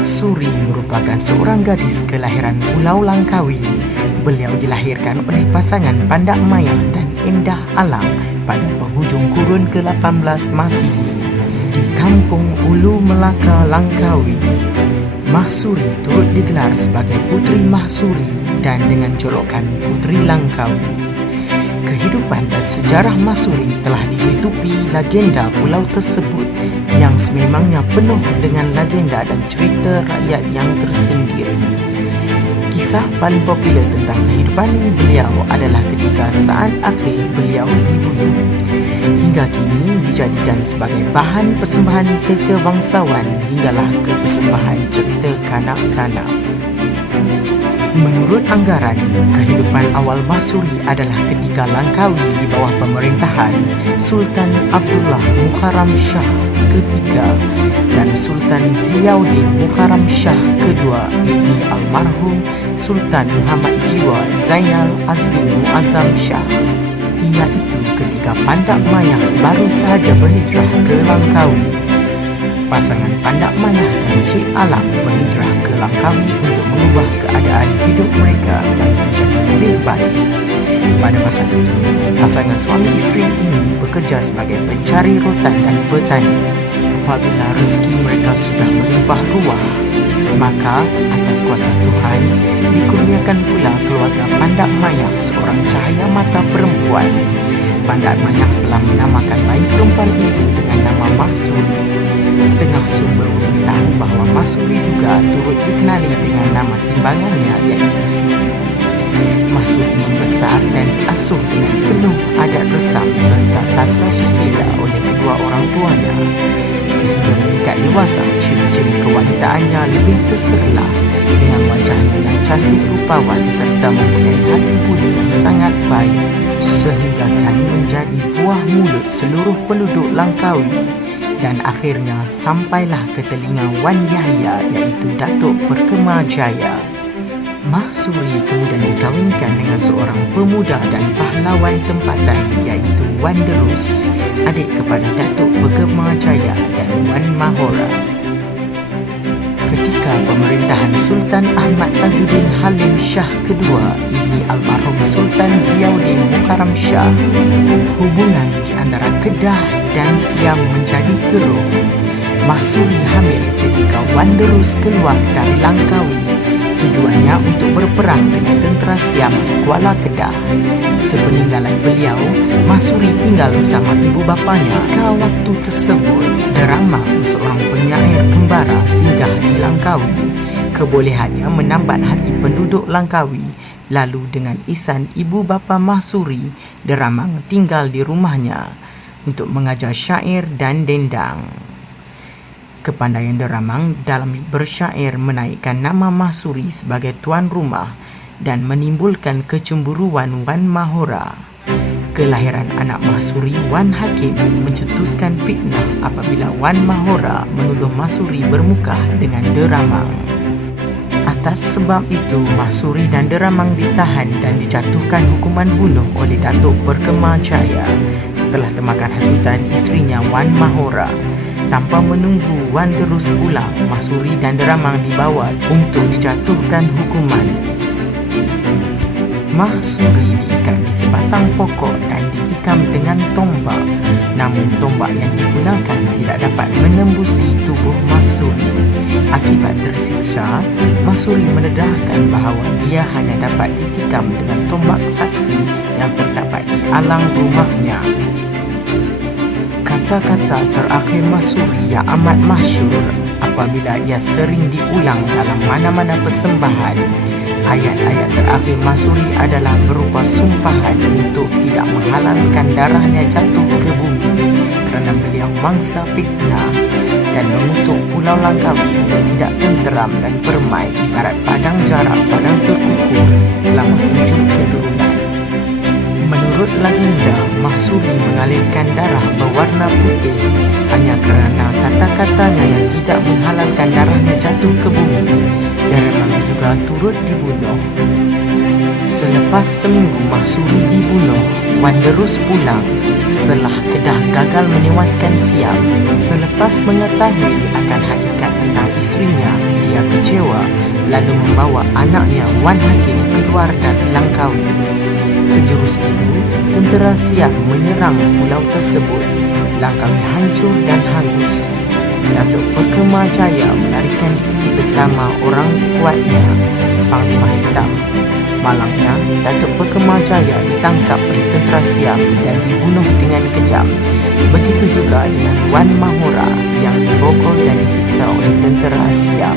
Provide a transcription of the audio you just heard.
Mahsuri merupakan seorang gadis kelahiran Pulau Langkawi. Beliau dilahirkan oleh pasangan Pandak Maya dan Endah Alam pada penghujung kurun ke-18 Masihi di Kampung Ulu Melaka, Langkawi. Mahsuri turut digelar sebagai Puteri Mahsuri dan dengan jolokan Puteri Langkawi. Kehidupan dan sejarah Mahsuri telah ditutupi legenda pulau tersebut yang sememangnya penuh dengan legenda dan cerita rakyat yang tersendiri. Kisah paling popular tentang kehidupan beliau adalah ketika saat akhir beliau dibunuh. Hingga kini dijadikan sebagai bahan persembahan teka bangsawan hinggalah ke persembahan cerita kanak-kanak. Menurut anggaran, kehidupan awal Mahsuri adalah ketika Langkawi di bawah pemerintahan Sultan Abdullah Mukarram Shah ketiga dan Sultan Ziauddin Mukarram Shah kedua ibni almarhum Sultan Muhammad Jiwa Zainal Azlim Muazzam Shah, iaitu ketika Pandak Maya baru sahaja berhijrah ke Langkawi. Pasangan Pandak Maya dan Cik Alam berhijrah ke Langkawi untuk mengubah keadaan hidup mereka bagi menjadi lebih baik. Pada masa itu, pasangan suami isteri ini bekerja sebagai pencari rotan dan petani. Apabila rezeki mereka sudah melimpah ruah, maka atas kuasa Tuhan dikurniakan pula keluarga Pandak Maya seorang cahaya mata perempuan. Pandak Maya telah menamakan bayi perempuan itu dengan nama Mahsuri. Setengah sumber memberitahu bahawa Mahsuri juga turut dikenali dengan nama timbangannya iaitu Siti. Mahsuri membesar dan diasuh dengan penuh adat resam serta tata susila oleh kedua orang tuanya. Sehingga meningkat dewasa, ciri-ciri kewanitaannya lebih terserlah dengan wajahnya yang cantik rupawan serta mempunyai hati budi yang sangat baik, sehingga kan menjadi buah mulut seluruh penduduk Langkawi. Dan akhirnya sampailah ke telinga Wan Yahya iaitu Datuk Perkema Jaya. Mahsuri kemudian dikahwinkan dengan seorang pemuda dan pahlawan tempatan iaitu Wan Derus, adik kepada Datuk Perkema Jaya dan Wan Mahora. Ketika pemerintahan Sultan Ahmad Tajuddin Halim Shah kedua ibni almarhum Sultan Ziauddin Mukarram Shah, hubungan di antara Kedah dan Siam menjadi keruh. Mahsuri hamil ketika Wan Derus keluar dari Langkawi. Tujuannya untuk berperang dengan tentera Siam di Kuala Kedah. Sepeninggalan beliau, Mahsuri tinggal bersama ibu bapanya. Pada waktu tersebut, Derama, seorang penyair kembara, singgah di Langkawi. Kebolehannya menambat hati penduduk Langkawi. Lalu dengan ihsan ibu bapa Mahsuri, Deramang tinggal di rumahnya untuk mengajar syair dan dendang. Kepandaian Deramang dalam bersyair menaikkan nama Mahsuri sebagai tuan rumah dan menimbulkan kecemburuan Wan Mahora. Kelahiran anak Mahsuri, Wan Hakim, mencetuskan fitnah apabila Wan Mahora menuduh Mahsuri bermukah dengan Deramang. Atas sebab itu, Mahsuri dan Deramang ditahan dan dijatuhkan hukuman bunuh oleh Datuk Perkema Jaya setelah termakan hasutan isterinya Wan Mahora. Tanpa menunggu Wan Derus pulang, Mahsuri dan Deramang dibawa untuk dijatuhkan hukuman. Mahsuri diikat di sebatang pokok dan ditikam dengan tombak. Namun tombak yang digunakan tidak dapat menembusi tubuh Mahsuri. Akibat tersiksa, Mahsuri mendedahkan bahawa dia hanya dapat ditikam dengan tombak sakti yang terdapat di alang rumahnya. Kata-kata terakhir Mahsuri yang amat masyhur apabila ia sering diulang dalam mana-mana persembahan. Ayat-ayat terakhir Mahsuri adalah berupa sumpahan untuk tidak menghalalkan darahnya jatuh ke bumi kerana beliau mangsa fitnah dan mengutuk Pulau Langkawi untuk tidak tenteram dan permai ibarat padang jarak padang terkukur selama 7 keturunan. Menurut legenda, Mahsuri mengalirkan darah berwarna putih hanya kerana kata-katanya yang tidak menghalalkan darahnya jatuh ke bumi. Deramang juga turut dibunuh. Selepas seminggu Mahsuri dibunuh, Wan Derus pulang setelah Kedah gagal menewaskan Siam. Selepas mengetahui akan hakikat tentang isterinya, Ia kecewa lalu membawa anaknya Wan Hakim keluar dari Langkawi. Sejurus itu, tentera Siap menyerang pulau tersebut. Langkawi hancur dan hangus. Datuk Perkema Jaya melarikan diri bersama orang kuatnya, Panglima Hitam. Malangnya, Datuk Perkema Jaya ditangkap oleh tentera Siap dan dibunuh dengan kejam. Begitu juga dengan Wan Mahora yang dibokong dan disiksa oleh tentera Siap.